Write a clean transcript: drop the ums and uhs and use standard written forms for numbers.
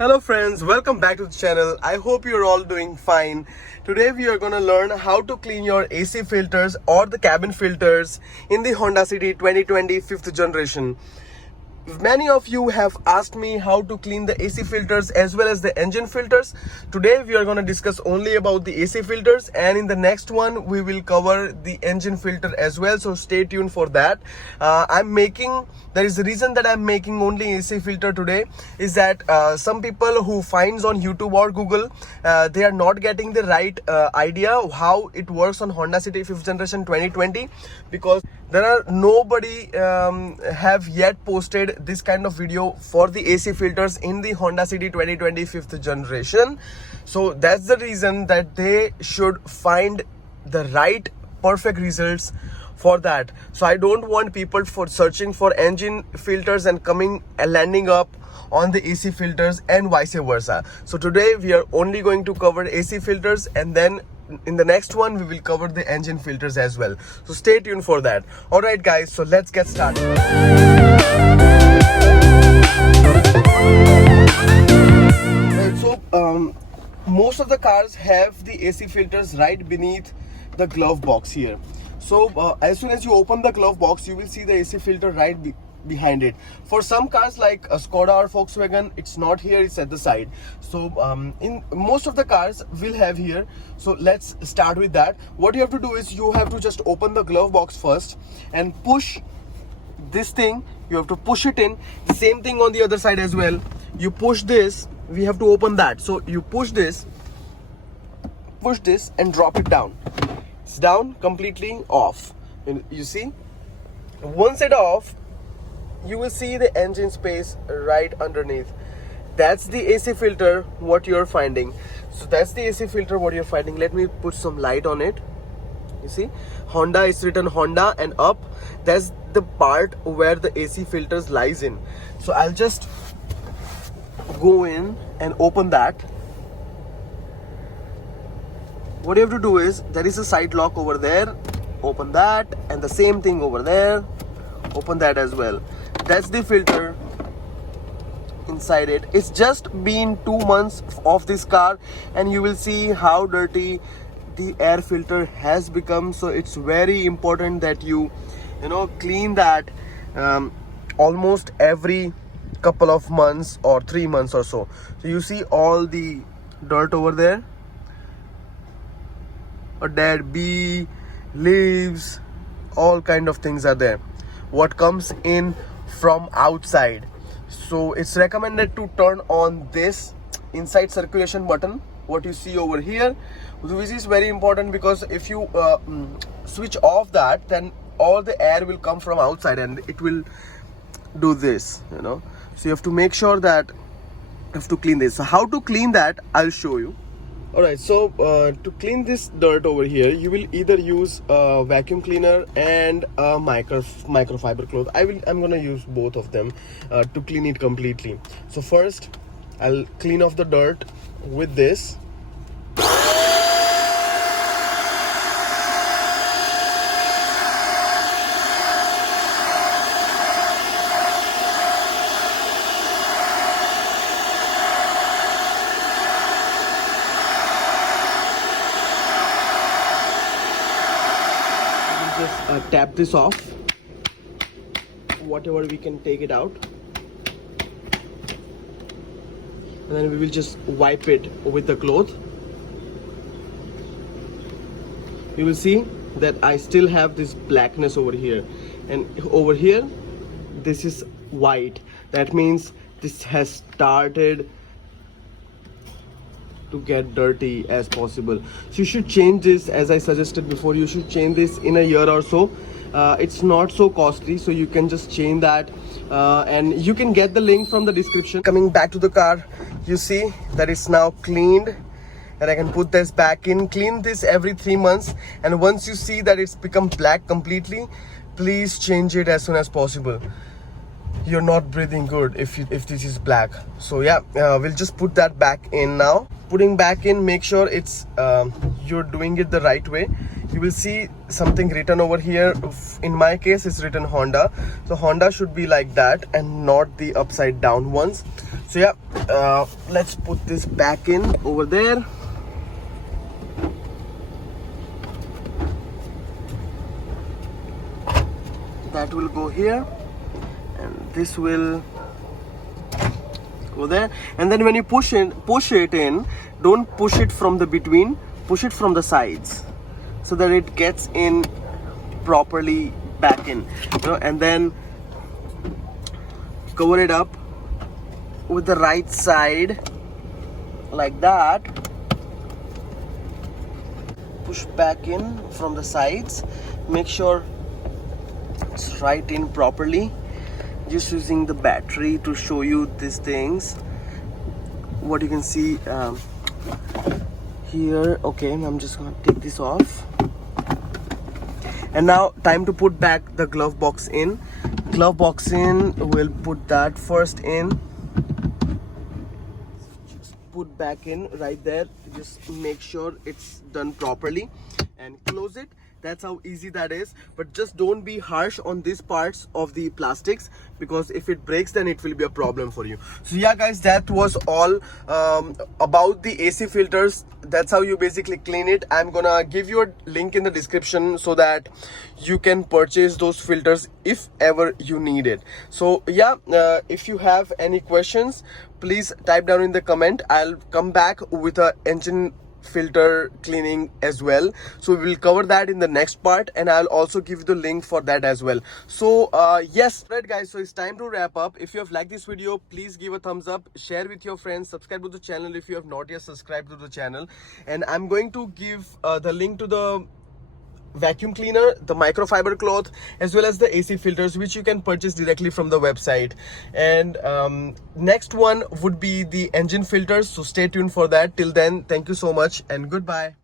Hello friends, welcome back to the channel. I hope you're all doing fine. Today we are going to learn how to clean your AC filters or the cabin filters in the Honda City 2020 5th generation. Many of you have asked me how to clean the AC filters as well as the engine filters. Today we are going to discuss only about the AC filters, and in the next one we will cover the engine filter as well, so stay tuned for that. There is a reason that I'm making only AC filter today is that some people who finds on YouTube or Google, they are not getting the right idea of how it works on Honda City 5th generation 2020, because there are nobody have yet posted this kind of video for the AC filters in the Honda City 2020 5th generation. So that's the reason that they should find the right perfect results for that. So I don't want people for searching for engine filters and coming and landing up on the AC filters and vice versa. So today we are only going to cover AC filters, and then in the next one we will cover the engine filters as well. So stay tuned for that. All right guys, so let's get started. Most of the cars have the AC filters right beneath the glove box here. So as soon as you open the glove box, you will see the AC filter right behind it. For some cars like a Skoda or Volkswagen, it's not here, it's at the side. So in most of the cars will have here. So let's start with that. What you have to do is you have to just open the glove box first and push this thing. You have to push it in. Same thing on the other side as well. You push this, we have to open that. So you push this and drop it down. It's down, completely off. And you see, once it off, you will see the engine space right underneath. That's the AC filter what you're finding. So that's the AC filter what you're finding. Let me put some light on it. You see, Honda is written Honda, and up, that's the part where the AC filters lies in. So I'll just go in and open that. What you have to do is, there is a side lock over there, open that, and the same thing over there, open that as well. That's the filter inside it. It's just been 2 months of this car, and you will see how dirty the air filter has become. So it's very important that you clean that almost every couple of months or 3 months or so. So you see all the dirt over there, a dead bee, leaves, all kind of things are there what comes in from outside. So it's recommended to turn on this inside circulation button, what you see over here, which is very important, because if you switch off that, then all the air will come from outside and it will do this, so you have to make sure that you have to clean this. So how to clean that, I'll show you. Alright, so to clean this dirt over here, you will either use a vacuum cleaner and a microfiber cloth. I'm gonna use both of them to clean it completely. So first, I'll clean off the dirt with this. Just tap this off, whatever we can take it out, and then we will just wipe it with the cloth. You will see that I still have this blackness over here, and over here this is white. That means this has started to get dirty as possible. So you should change this, as I suggested before. You should change this in a year or so. It's not so costly, so you can just change that, and you can get the link from the description. Coming back to the car, you see that it's now cleaned, and I can put this back in. Clean this every 3 months, and once you see that it's become black completely, please change it as soon as possible. You're not breathing good if this is black. So yeah, we'll just put that back in now. Putting back in, make sure it's you're doing it the right way. you will see something written over here. In my case it's written Honda, so Honda should be like that and not the upside down ones. So yeah, let's put this back in over there. That will go here and this will go there. And then when you push it in, don't push it from the between, push it from the sides so that it gets in properly back in, you know, and then cover it up with the right side like that. Push back in from the sides, make sure it's right in properly. Just using the battery to show you these things, what you can see here. Okay, I'm just gonna take this off. And now time to put back the glove box in. Glove box in, we'll put that first in. Just put back in right there. Just make sure it's done properly and close it. That's how easy that is. But just don't be harsh on these parts of the plastics, because if it breaks then it will be a problem for you. So yeah guys, that was all about the AC filters. That's how you basically clean it. I'm gonna give you a link in the description so that you can purchase those filters if ever you need it. So yeah, if you have any questions, please type down in the comment. I'll come back with a engine filter cleaning as well, so we will cover that in the next part, and I'll also give you the link for that as well. So yes, right guys, so it's time to wrap up. If you have liked this video, please give a thumbs up, share with your friends, subscribe to the channel if you have not yet subscribed to the channel. And I'm going to give the link to the vacuum cleaner, the microfiber cloth, as well as the AC filters, which you can purchase directly from the website. And next one would be the engine filters, so stay tuned for that. Till then, thank you so much and goodbye.